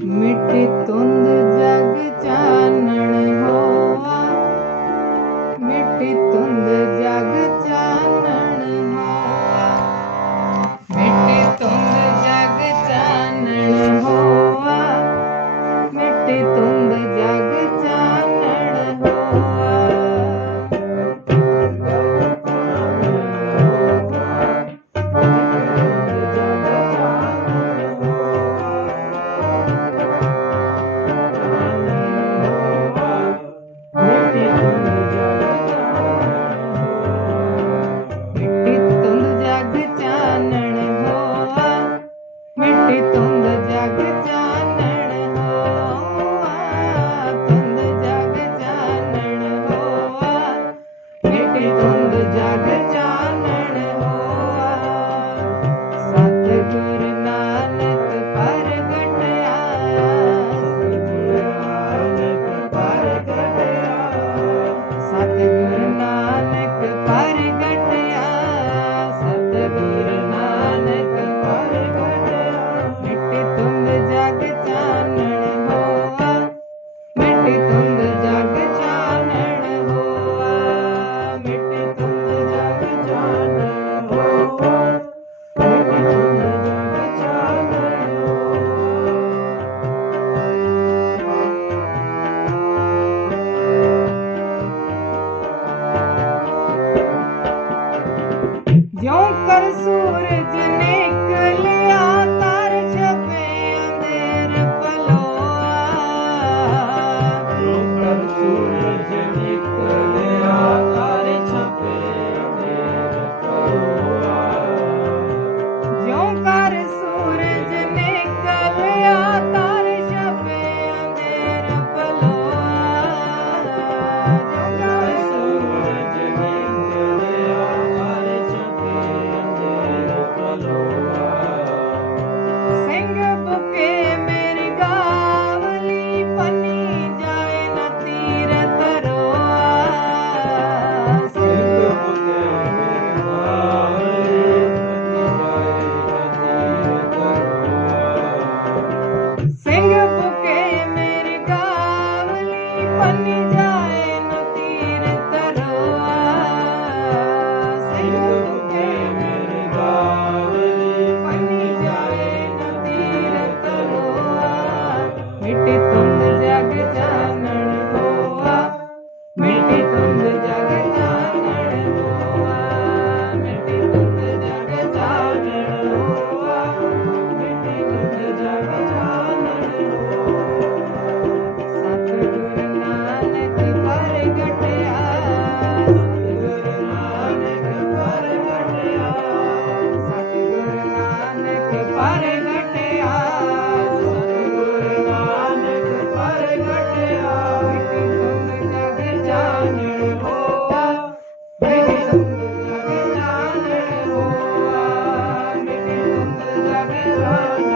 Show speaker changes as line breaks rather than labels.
Amén. Krishna